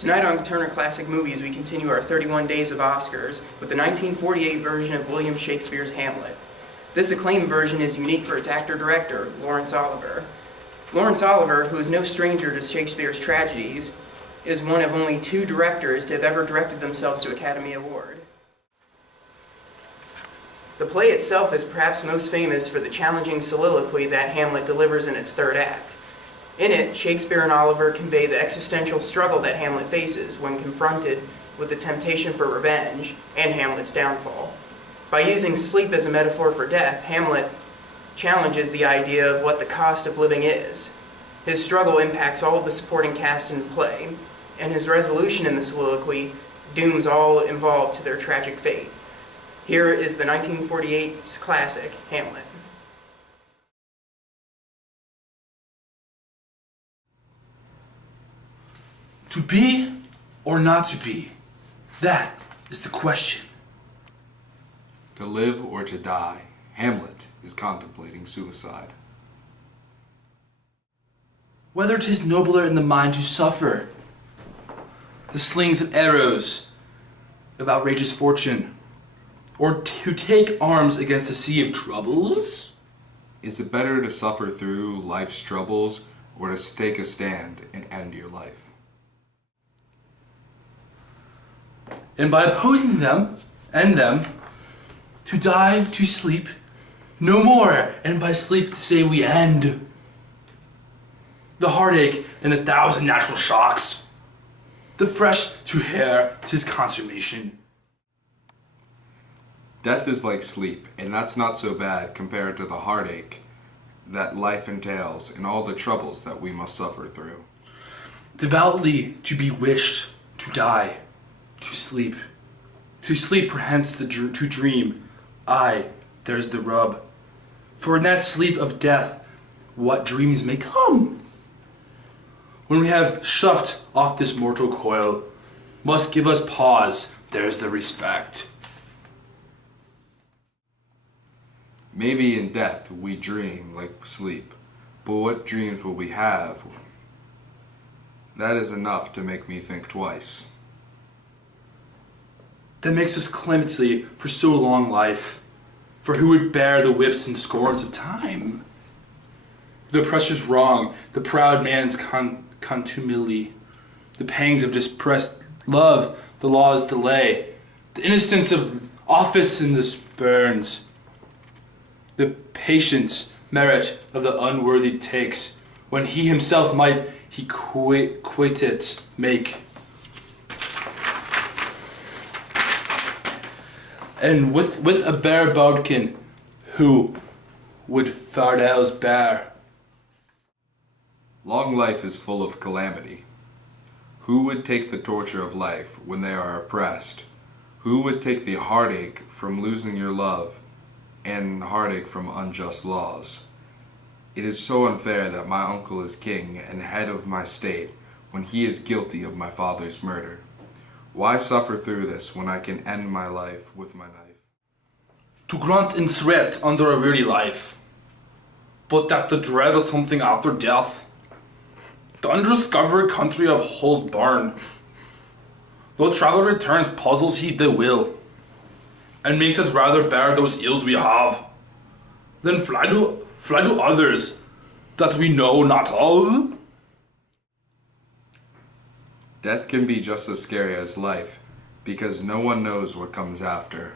Tonight on Turner Classic Movies, we continue our 31 Days of Oscars with the 1948 version of William Shakespeare's Hamlet. This acclaimed version is unique for its actor-director, Laurence Olivier. Laurence Olivier, who is no stranger to Shakespeare's tragedies, is one of only 2 directors to have ever directed themselves to Academy Award. The play itself is perhaps most famous for the challenging soliloquy that Hamlet delivers in its third act. In it, Shakespeare and Olivier convey the existential struggle that Hamlet faces when confronted with the temptation for revenge and Hamlet's downfall. By using sleep as a metaphor for death, Hamlet challenges the idea of what the cost of living is. His struggle impacts all of the supporting cast in the play, and his resolution in the soliloquy dooms all involved to their tragic fate. Here is the 1948 classic, Hamlet. To be or not to be? That is the question. To live or to die, Hamlet is contemplating suicide. Whether 'tis nobler in the mind to suffer the slings of arrows of outrageous fortune, or to take arms against a sea of troubles? Is it better to suffer through life's troubles or to take a stand and end your life? And by opposing them, to die, to sleep, no more, and by sleep to say we end. The heartache and the 1,000 natural shocks, the fresh to hair, 'tis consummation. Death is like sleep, and that's not so bad compared to the heartache that life entails and all the troubles that we must suffer through. Devoutly to be wished, to die, to sleep. To sleep perhence to dream. Aye, there's the rub. For in that sleep of death, what dreams may come? When we have shuffed off this mortal coil, must give us pause, there's the respect. Maybe in death we dream like sleep, but what dreams will we have? That is enough to make me think twice. That makes us clemency for so long life, for who would bear the whips and scorns of time? The oppressor's wrong, the proud man's contumely, the pangs of distressed love, the law's delay, the innocence of office and the spurns, the patience, merit of the unworthy takes, when he himself might he quit it make. And with a bare bodkin, who would fardels bear? Long life is full of calamity. Who would take the torture of life when they are oppressed? Who would take the heartache from losing your love and the heartache from unjust laws? It is so unfair that my uncle is king and head of my state when he is guilty of my father's murder. Why suffer through this when I can end my life with my knife? To grunt in threat under a weary life, but that the dread of something after death, the undiscovered country of holes burn. Though travel returns puzzles he the will, and makes us rather bear those ills we have, than fly to others that we know not of. Death can be just as scary as life, because no one knows what comes after.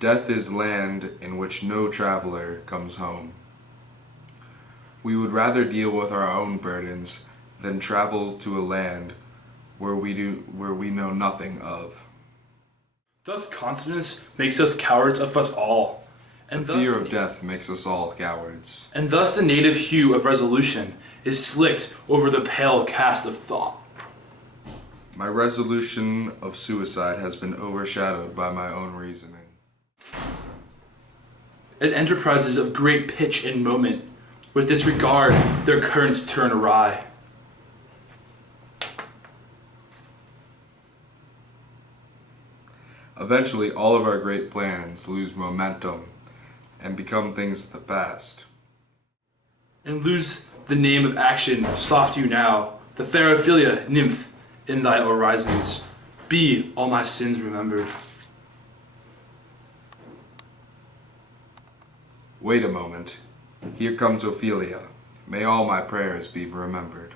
Death is land in which no traveler comes home. We would rather deal with our own burdens than travel to a land where we know nothing of. Thus conscience makes us cowards of us all, and the fear of death makes us all cowards. And thus the native hue of resolution is slicked over the pale cast of thought. My resolution of suicide has been overshadowed by my own reasoning. And enterprises of great pitch and moment, with disregard their currents turn awry. Eventually, all of our great plans lose momentum and become things of the past. And lose the name of action, soft you now, the fair Ophelia, nymph, in thy orisons, be all my sins remembered. Wait a moment. Here comes Ophelia. May all my prayers be remembered.